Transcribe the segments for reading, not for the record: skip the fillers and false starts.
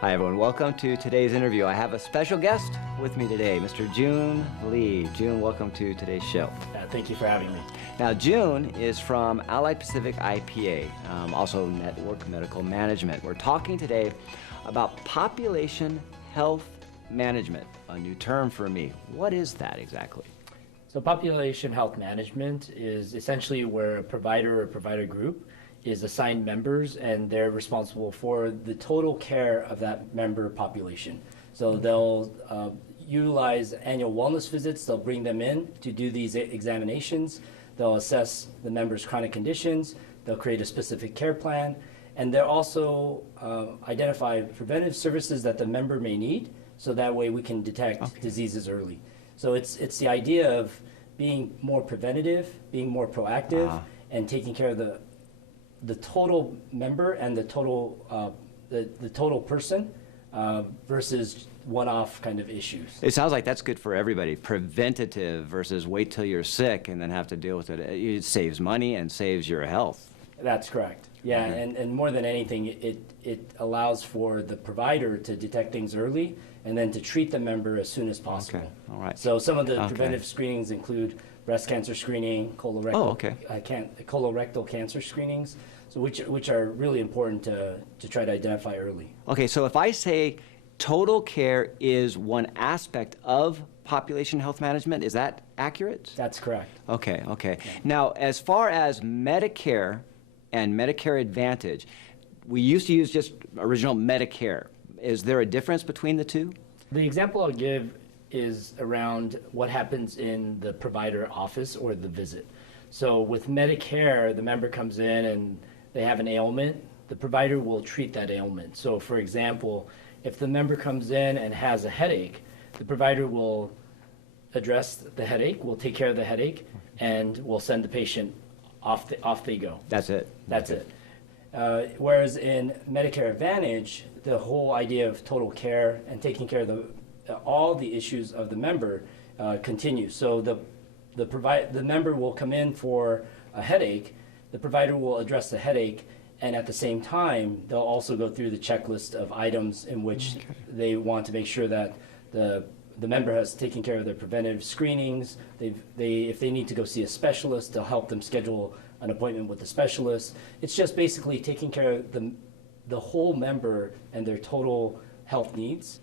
Hi everyone, welcome to today's interview. I have a special guest with me today, Mr. Jun Lee. Jun, welcome to today's show. Thank you for having me. Now, Jun is from Allied Pacific IPA, also Network Medical Management. We're talking today about population health management, a new term for me. What is that exactly? So population health management is essentially where a provider or provider group is assigned members and they're responsible for the total care of that member population. So they'll utilize annual wellness visits, they'll bring them in to do these examinations, they'll assess the member's chronic conditions, they'll create a specific care plan, and they'll also identify preventive services that the member may need, so that way we can detect diseases early. So it's the idea of being more preventative, being more proactive, and taking care of the total member and the total person versus one-off kind of issues. It sounds like that's good for everybody. Preventative versus wait till you're sick and then have to deal with it. It saves money and saves your health. That's correct. Yeah, and more than anything, it allows for the provider to detect things early and then to treat the member as soon as possible. Okay, all right. So some of the preventive screenings include breast cancer screening, colorectal cancer screenings, so which are really important to try to identify early. Okay, so if I say total care is one aspect of population health management, is that accurate? That's correct. Okay. Yeah. Now, as far as Medicare and Medicare Advantage, we used to use just original Medicare. Is there a difference between the two? The example I'll give is around what happens in the provider office or the visit. So with Medicare, the member comes in and they have an ailment, the provider will treat that ailment. So for example, if the member comes in and has a headache, the provider will address the headache, will take care of the headache, and will send the patient off they go. That's it. That's it. Whereas in Medicare Advantage, the whole idea of total care and taking care of all the issues of the member continues. So the member will come in for a headache, the provider will address the headache, and at the same time, they'll also go through the checklist of items in which they want to make sure that the member has taken care of their preventive screenings. If they need to go see a specialist, they'll help them schedule an appointment with the specialist. It's just basically taking care of the whole member and their total health needs,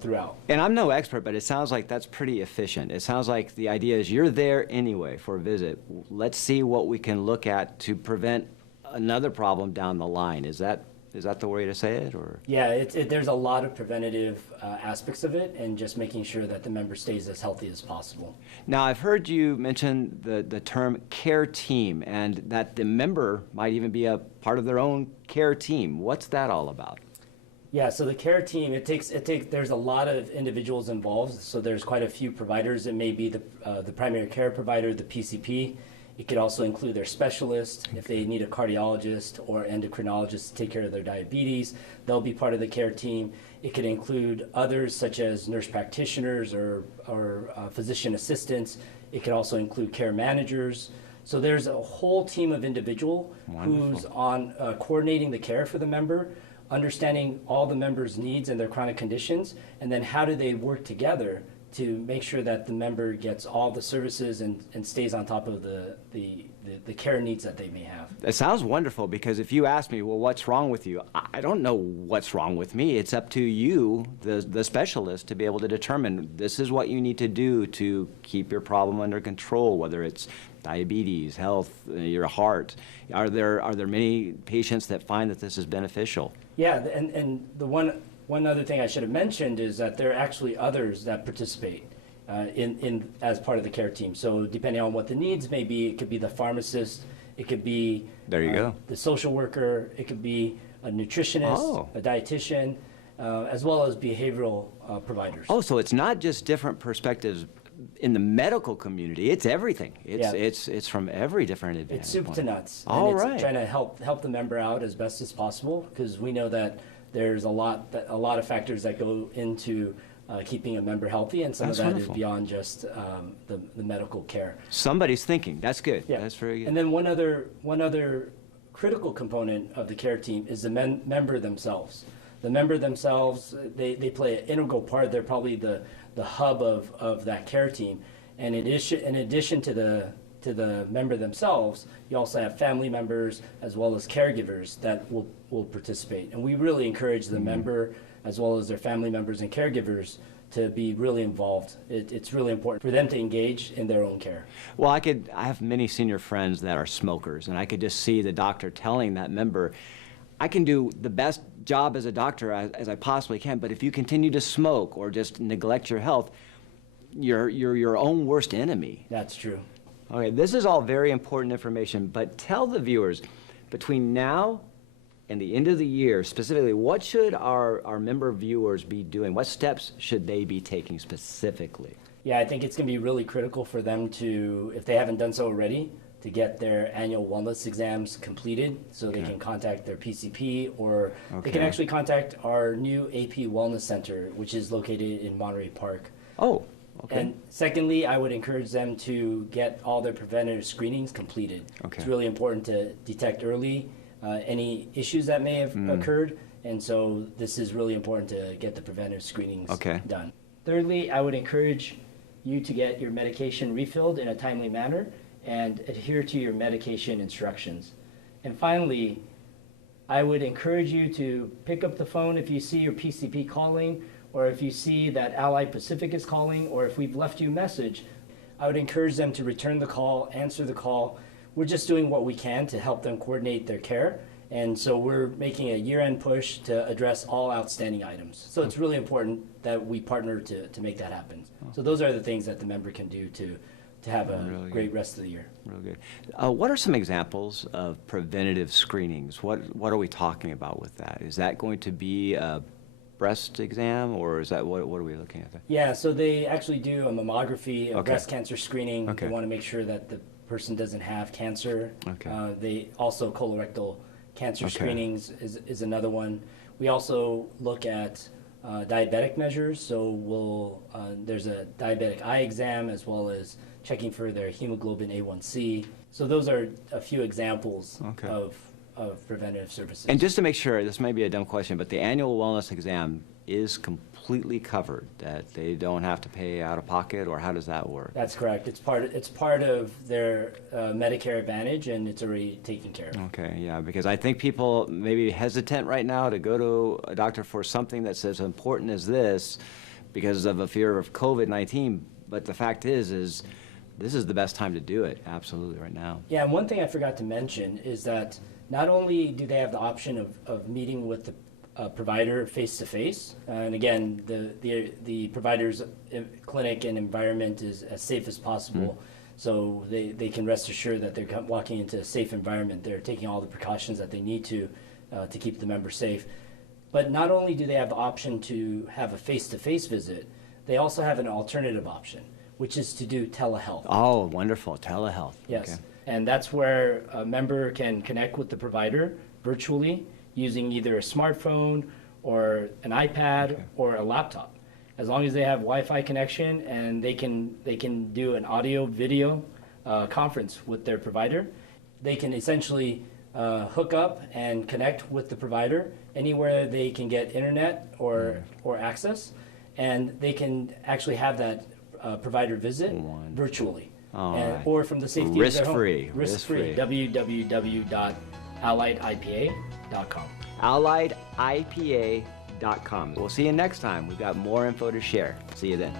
throughout. And I'm no expert, but it sounds like that's pretty efficient. It sounds like the idea is you're there anyway for a visit. Let's see what we can look at to prevent another problem down the line. Is that the way to say it, or? Yeah, there's a lot of preventative aspects of it, and just making sure that the member stays as healthy as possible. Now, I've heard you mention the term care team, and that the member might even be a part of their own care team. What's that all about? Yeah, so the care team, there's a lot of individuals involved, so there's quite a few providers. It may be the primary care provider, the PCP. It could also include their specialist. If they need a cardiologist or endocrinologist to take care of their diabetes, they'll be part of the care team. It could include others such as nurse practitioners or physician assistants. It could also include care managers. So there's a whole team of individual who's on coordinating the care for the member, understanding all the member's needs and their chronic conditions, and then how do they work together to make sure that the member gets all the services and stays on top of the care needs that they may have. It sounds wonderful, because if you ask me, well, what's wrong with you? I don't know what's wrong with me. It's up to you, the specialist, to be able to determine this is what you need to do to keep your problem under control, whether it's diabetes, health, your heart. Are there many patients that find that this is beneficial? Yeah, and the one other thing I should have mentioned is that there are actually others that participate in as part of the care team. So depending on what the needs may be, it could be the pharmacist, it could be the social worker, it could be a nutritionist, a dietitian, as well as behavioral providers. Oh, so it's not just different perspectives in the medical community, it's everything. It's from every different advantage. It's soup to nuts. All and it's right. trying to help the member out as best as possible, because we know that there's a lot of factors that go into keeping a member healthy, and some of that is beyond just the medical care. Somebody's thinking. That's good. Yeah. That's very good. And then one other critical component of the care team is the member themselves. the member themselves, they play an integral part. They're probably the hub of that care team. And in addition to the member themselves, you also have family members as well as caregivers that will participate. And we really encourage the member as well as their family members and caregivers to be really involved. It's really important for them to engage in their own care. Well, I have many senior friends that are smokers, and I could just see the doctor telling that member, I can do the best job as a doctor as I possibly can, but if you continue to smoke or just neglect your health, you're your own worst enemy. That's true. Okay, this is all very important information, but tell the viewers, between now and the end of the year, specifically, what should our member viewers be doing? What steps should they be taking specifically? Yeah, I think it's going to be really critical for them to, if they haven't done so already, to get their annual wellness exams completed so they can contact their PCP, or they can actually contact our new AP Wellness Center, which is located in Monterey Park. Oh, okay. And secondly, I would encourage them to get all their preventative screenings completed. Okay. It's really important to detect early any issues that may have occurred, and so this is really important to get the preventive screenings done. Thirdly, I would encourage you to get your medication refilled in a timely manner and adhere to your medication instructions. And finally, I would encourage you to pick up the phone if you see your PCP calling, or if you see that Allied Pacific is calling, or if we've left you a message. I would encourage them to return the call, answer the call. We're just doing what we can to help them coordinate their care. And so we're making a year-end push to address all outstanding items. So it's really important that we partner to make that happen. So those are the things that the member can do to have a really great rest of the year. Real good. What are some examples of preventative screenings? What are we talking about with that? Is that going to be a breast exam, or is that what are we looking at there? Yeah, so they actually do a mammography, a breast cancer screening. Okay. They want to make sure that the person doesn't have cancer. Okay. They also colorectal cancer screenings is another one. We also look at diabetic measures. So there's a diabetic eye exam as well as checking for their hemoglobin A1C. So those are a few examples of preventative services. And just to make sure, this may be a dumb question, but the annual wellness exam is completely covered, that they don't have to pay out of pocket, or how does that work? That's correct. It's part of their Medicare Advantage, and it's already taken care of. Okay, yeah, because I think people may be hesitant right now to go to a doctor for something that's as important as this because of a fear of COVID-19, but the fact is this is the best time to do it, absolutely, right now. Yeah, and one thing I forgot to mention is that not only do they have the option of meeting with the provider face-to-face, and again, the provider's clinic and environment is as safe as possible, so they can rest assured that they're walking into a safe environment. They're taking all the precautions that they need to keep the member safe. But not only do they have the option to have a face-to-face visit, they also have an alternative option, which is to do telehealth. Oh, wonderful, telehealth. Yes. Okay. And that's where a member can connect with the provider virtually using either a smartphone or an iPad or a laptop. As long as they have Wi-Fi connection and they can do an audio-video conference with their provider, they can essentially hook up and connect with the provider anywhere they can get internet or access, and they can actually have that provider visit virtually. Or from the safety of their home. Risk-free. www.alliedipa.com. AlliedIPA.com. We'll see you next time. We've got more info to share. See you then.